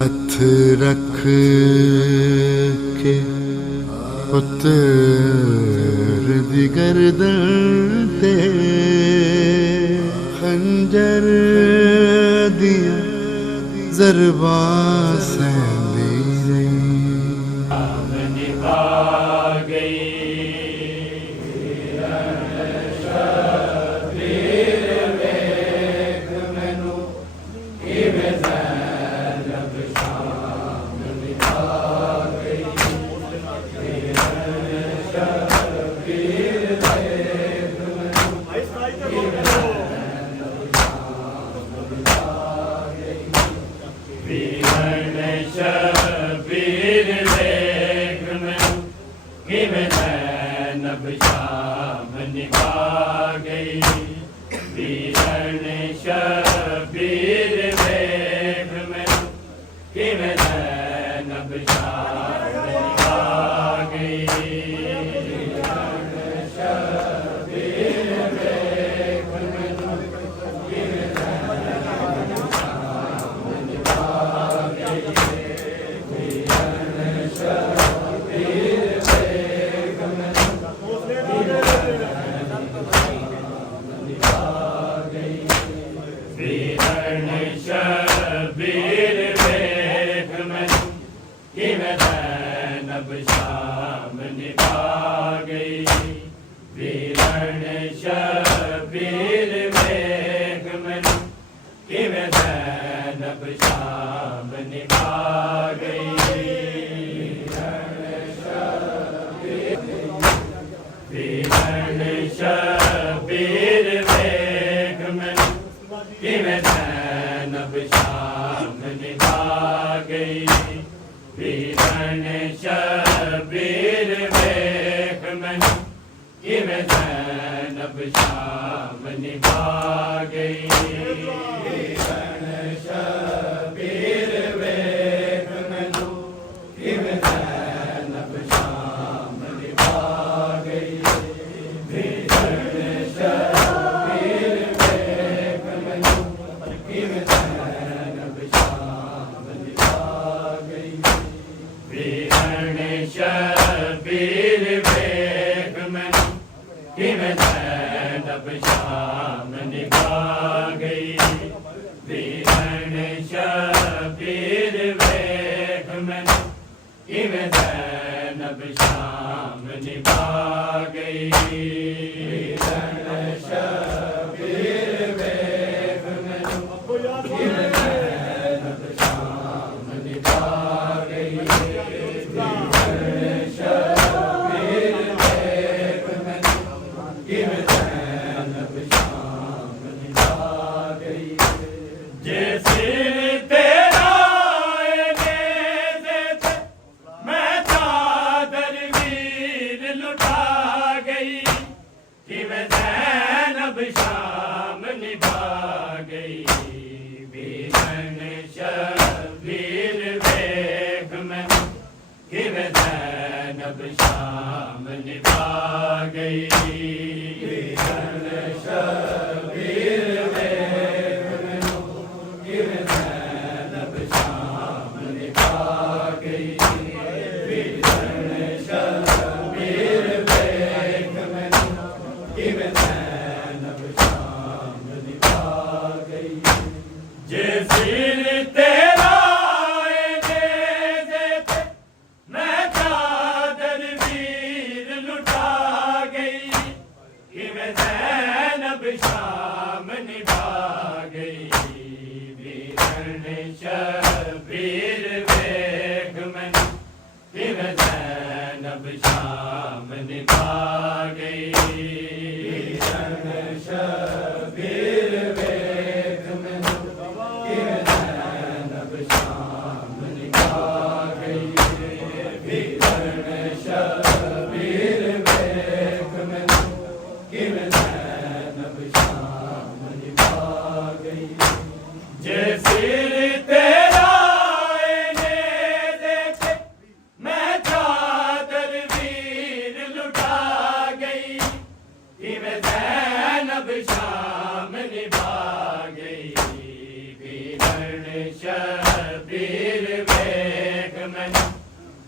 हथ रख के पुत्र दी गर्दन ते खंजर दिया ज़रबां सहंदी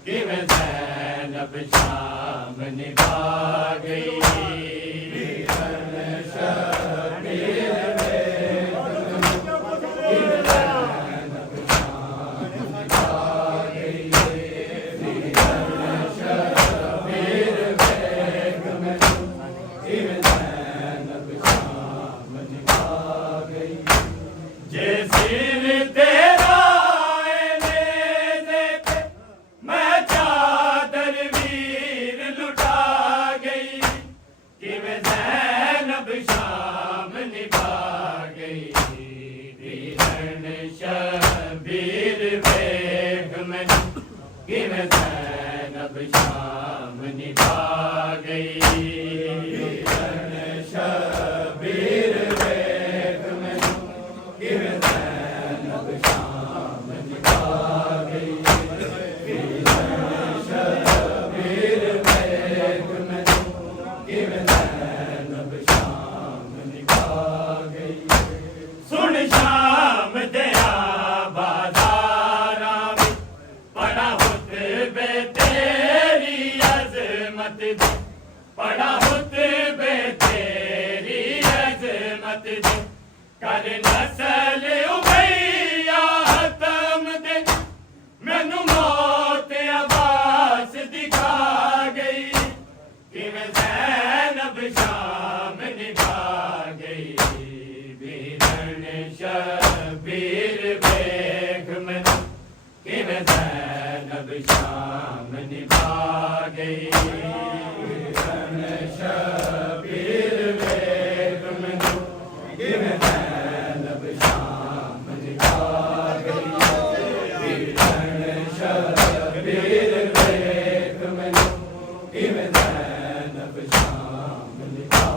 किवें ज़ैनब शाम निभा गई। किवें ज़ैनब शाम निभा गई। शबीर वेख मैनू किवें ज़ैनब शाम निभा गई। शबीर वेख मैनू किवें ज़ैनब शाम निभा गई। सुन शाम दया बाज़ारां विच पड़ा हुतबे तेरी अज़मत दे, पड़ा हुतबे तेरी अज़मत दे। कर नस्ल उमैया खत्म दे, मैनू मौत अब्बास दिखा गई। किवें ज़ैनब शाम निभा गई। वीरन शबीर वेख मैनू किवें ज़ैनब शाम निभा गई। वीरन शबीर वेख मैनू किवें ज़ैनब शाम निभा गई। वीरन शबीर वेख मैनू किवें ज़ैनब शाम निभा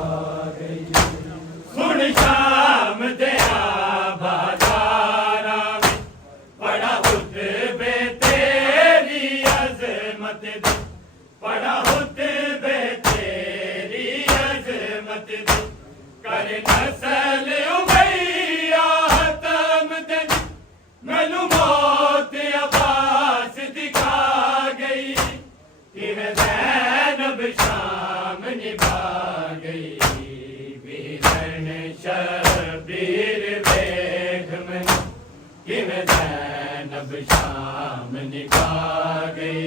गई। सुन शाम दया बाज़ारां विच पड़ा हुतबे तेरी अज़मत दे, पड़ा हुतबे तेरी अज़मत दे। कर नस्ल उमैया खत्म दे, मैनू मौत अब्बास दिखा गई। किवें ज़ैनब शाम निभा गई। वीरन शबीर वेख मैनू किवें ज़ैनब शाम निभा गई।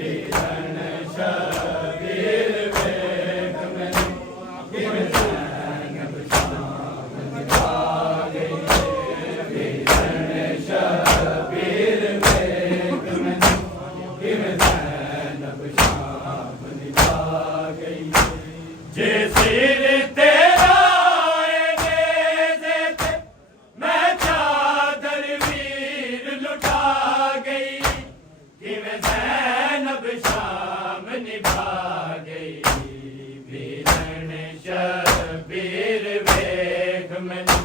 वीरन शबीर वेख मैनू किवें ज़ैनब शाम निभा गई। वीरन शबीर वेख मैनू किवें ज़ैनब शाम निभा गई। जे सिर तेरा नेज़े ते मैं चादर वीर लुटा गई। किवें ज़ैनब शाम निभा गई। वीरन शबीर वेख मैनू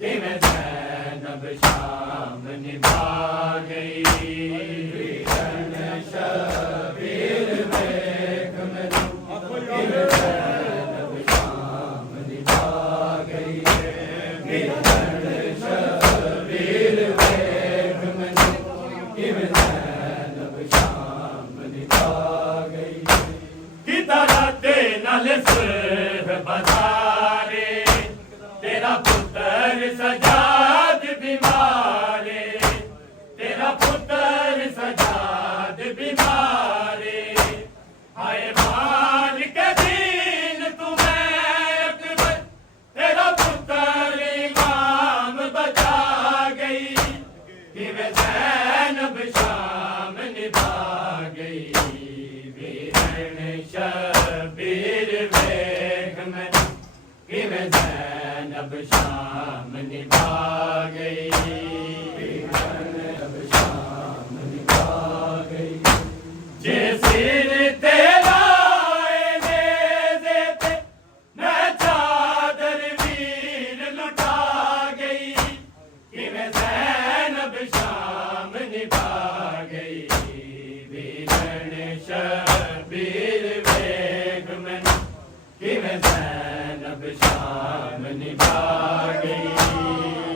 किवें ज़ैनब शाम निभा गई। वीरन शबीर वेख मैनू किवें ज़ैनब शाम निभा गई। वीरन शबीर वेख मैनू किवें ज़ैनब शाम निभा गई। किता राते नाल सुरह बज़ारे, तेरा पुत्र सजाद बीमारे, तेरा पुत्र सजाद बीमारे। हाय मालिक दीन तुम्हें अकबर, तेरा पुत्र इमाम बचा गई। किवें ज़ैनब शाम निभा गई। वीरन शबीर वेख मैनू किवें ज़ैनब शाम निभा गई। वीरन शाम निभा गई। जे सिर तेरा नेज़े ते मैं चादर वीर लुटा गई। किवें ज़ैनब शाम निभा गई। वीरन शबीर वेख मैनू किवें ज़ैनब शाम निभा गई।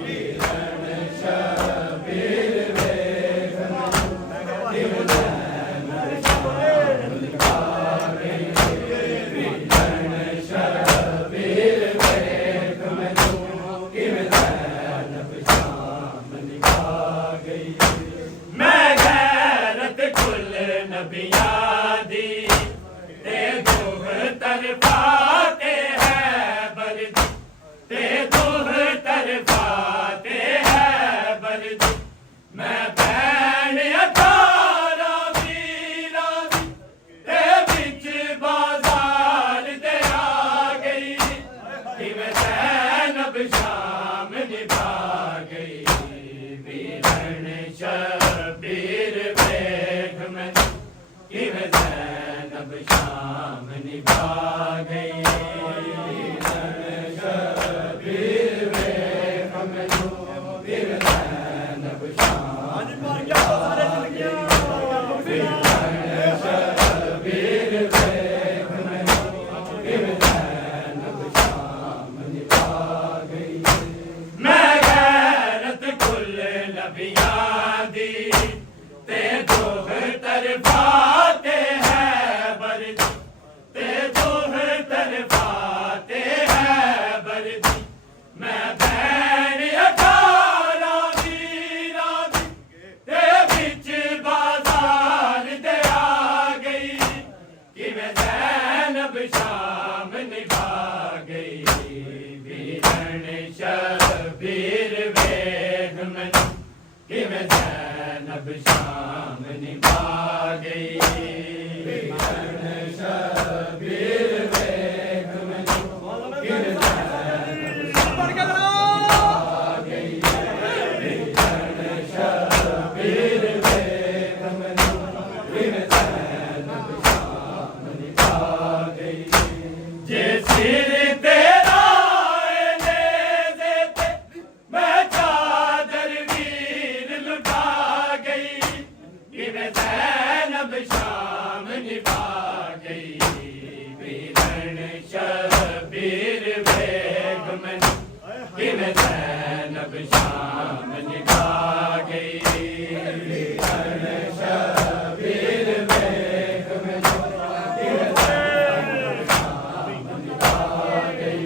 वीरन शबीर वेख मैनू किवें दी ते दोह तरफा ते है बरदी ते दोह तरफा ते है बरदी मैं भैन 18 वीरां दी ते बिच बाजार दे आ गई किवें ज़ैनब शाम निभा गई वीरन शबीर वेख मैनू किवें ज़ैनब शाम निभा गई वीरन शबीर वेख मैनू किवें ज़ैनब शाम निभा गई वीरन शबीर वेख मैनू किवें ज़ैनब शाम निभा गई जे सिर तेरा नेज़े ते मैं चादर वीर लुटा गई किवें ज़ैनब शाम निभा गई वीरन शबीर वेख मैनू किवें ज़ैनब शाम निभा गई वीरन शबीर वेख मैनू किवें ज़ैनब शाम निभा गई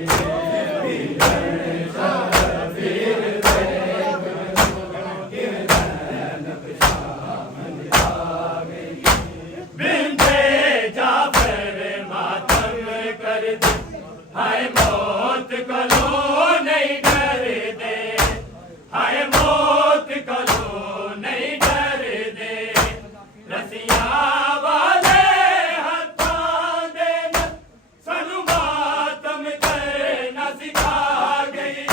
वीरन शबीर वेख मैनू किवें ज़ैनब शाम निभा गई बिंदे जाफर मातम कर दे हाय मौत कलो नहीं डर दे हाय मौत कलो नहीं डर दे रसिया वाले हत्थां दे न सानू मातम करना सिखा गई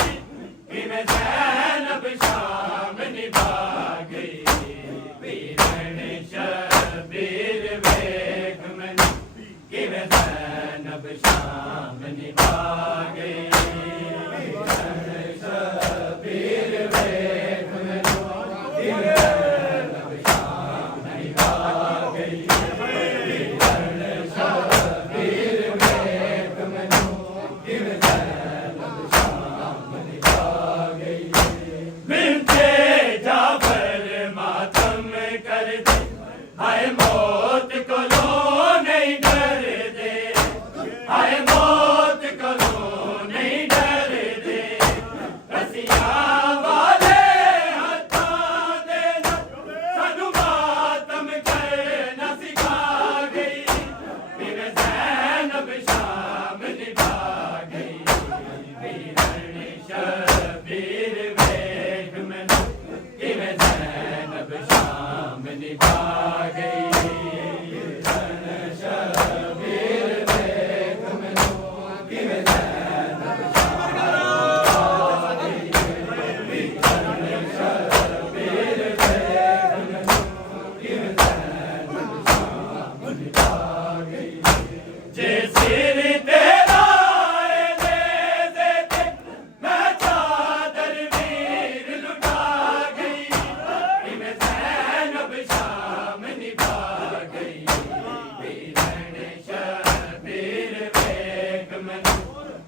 किवें ज़ैनब शाम निभा गई वीरन शबीर वेख मैनू किवें ज़ैनब शाम निभा गई वीरन शबीर वेख मैनू किवें ज़ैनब शाम निभा गई वीरन शबीर वेख मैनू किवें ज़ैनब शाम निभा गई बिंते जाफर मातम कर दे हाय मौत कलो नहीं डर दे हाय मौत कलो नहीं डर दे रसिया वाले हत्थां दे न सानू मातम करना सिखा गई किवें ज़ैनब शाम निभा गई वीरन शबीर वेख मैनू किवें ज़ैनब शाम निभा गई वीरन शबीर वेख मैनू किवें ज़ैनब शाम निभा गई वीरन शबीर वेख मैनू किवें ज़ैनब शाम निभा गई जे सिर तेरा नेज़े ते मैं चादर वीर लुटा गई किवें ज़ैनब शाम निभा गई वीरन शबीर वेख मैनू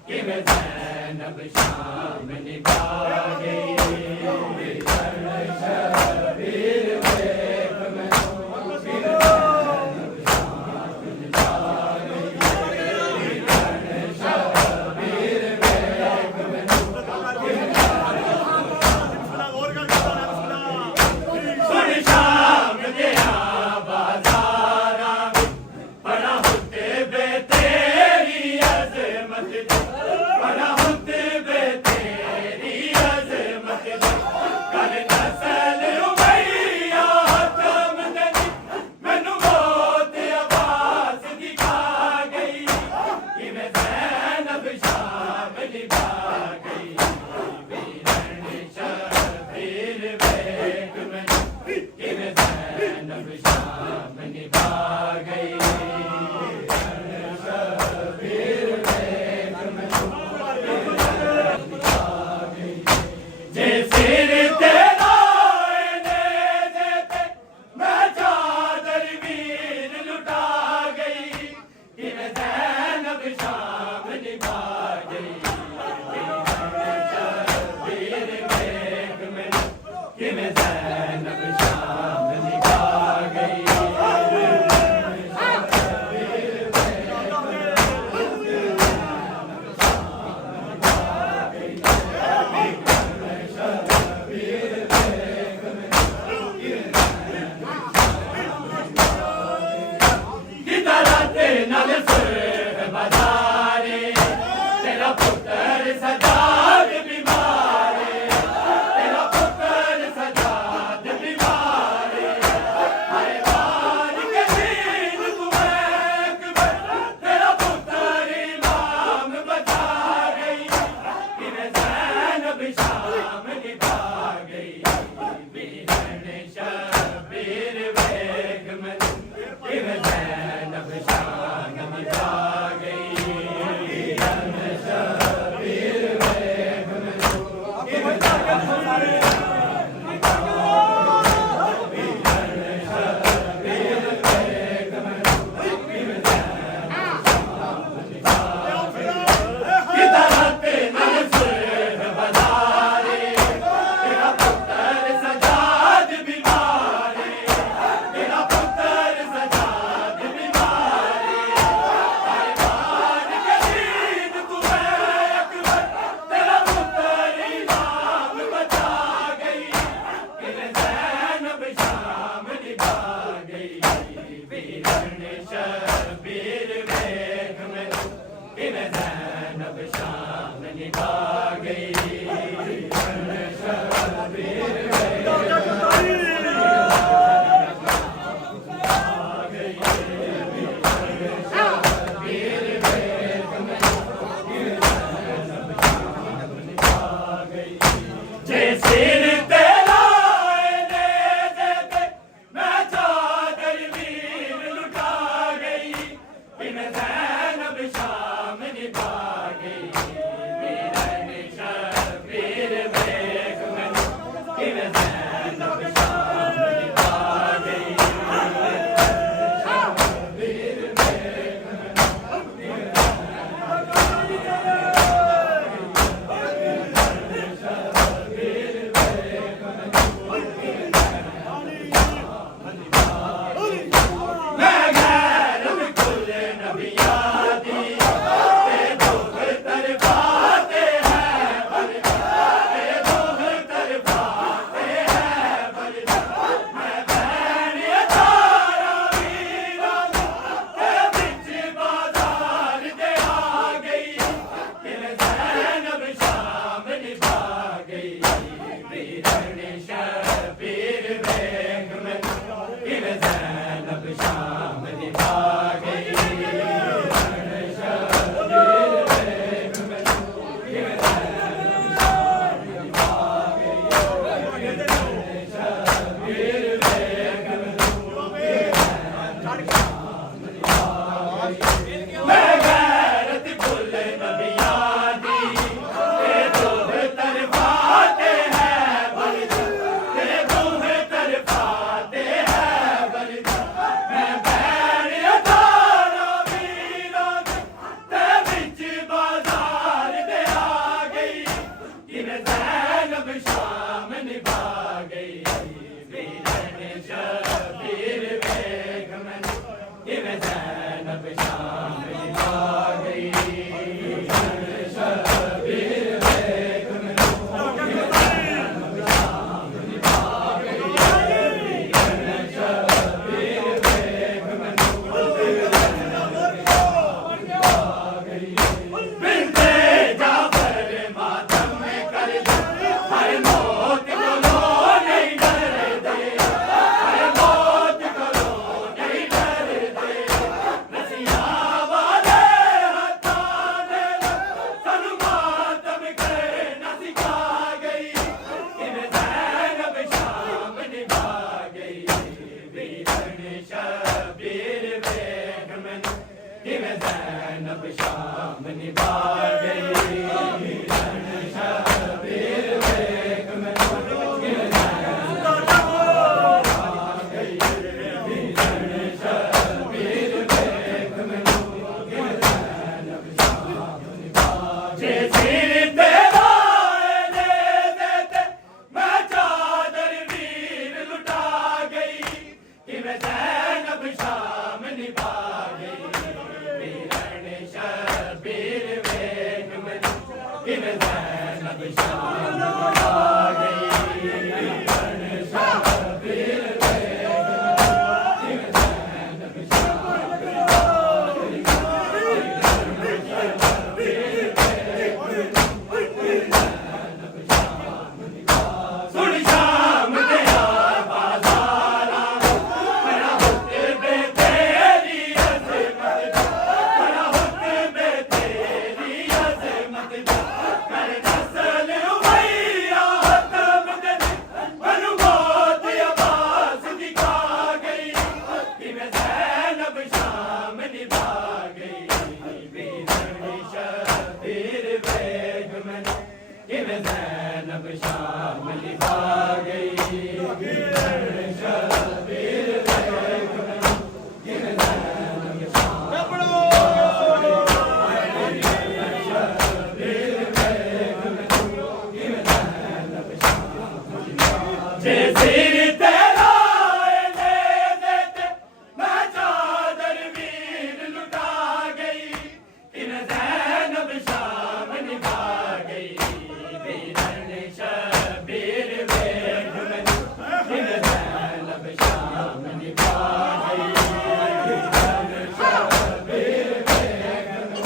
किवें ज़ैनब शाम निभा गई वीरन शबीर वेख मैनू किवें ज़ैनब शाम निभा गई वीरन शबीर वेख मैनू किवें सुन शाम दिया बाज़ारां विच बड़ा हुतबे तेरी अज़मत दे बड़ा हुतबे तेरी अज़मत दे कर नस्ल उमैया हतम दे मैनू मौत अब्बास दिखा गई किवें ज़ैनब शाम निभा गई वीरन शबीर वेख मैनू किवें ज़ैनब शाम निभा गई वीरन शबीर वेख मैनू किवें ज़ैनब निभा गई जे सिर तेरा नेज़े ते मैं चादर वीर लुटा गई किवें ज़ैनब शाम निभा गई वीरन शबीर वेख मैनू किवें ज़ैनब शाम किवें ज़ैनब शाम निभा गई शबीर वेग में किवें ज़ैनब शबीर वेग में किवें ज़ैनब शाम निभा जे सिर तेरा ले देते मैं चादर वीर लुटा गई किवें ज़ैनब शाम निभा गई वीरन शबीर वेग में किवें ज़ैनब शाम निभा गई वीरन शबीर वेग में किवें ज़ैनब शाम सुन शाम तेरा बाज़ारा बड़ा हुक्म तेरी अज़मत बड़ा हुक्म तेरी अज़मत कर नस्ल उमैया हतम दे अनुमोद आवाज़ दिखा गई किवें ज़ैनब शाम निभा गई वीरन शबीर वेग में किवें ज़ैनब शाम निभा गई वीरन शबीर वेग में किवें ज़ैनब शाम जे सिर तेरा ले देते मैं चादर वीर लुटा गई किवें ज़ैनब शाम निभा गई वीरन शबीर वेग में किवें ज़ैनब शाम निभा गई वीरन शबीर वेग में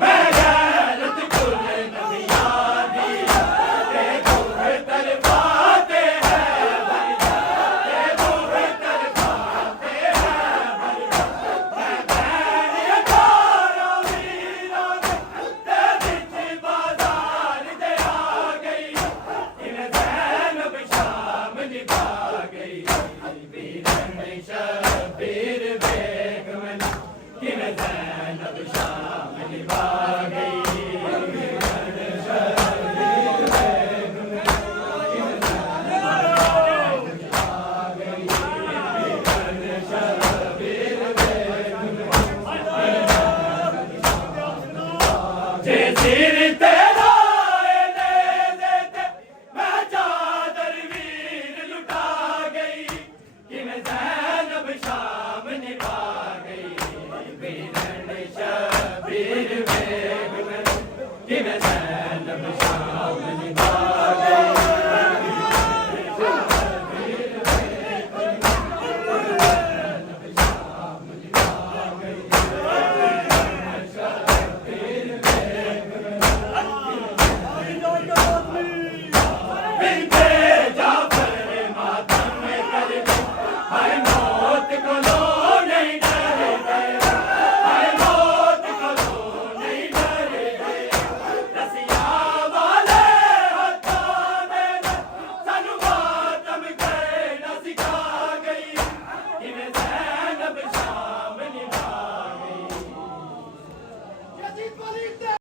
मैं गैरत कुल नबिया दी देखो तरफाते हैं देखो तरफाते हैं मैं बैन अठारा वीरों दे बिच बाजार दे आ गई किवें ज़ैनब शाम निभा गई वीरन शबीर वेग में किवें ज़ैनब शाम निभा गई वीरन शबीर वेग में किवें ज़ैनब निभा गई वीरन शबीर वेग में जे सिर तेरा ले देते मैं चादर वीर लुटा गई किवें ज़ैनब शाम निभा गई वीरन शबीर वेग में किवें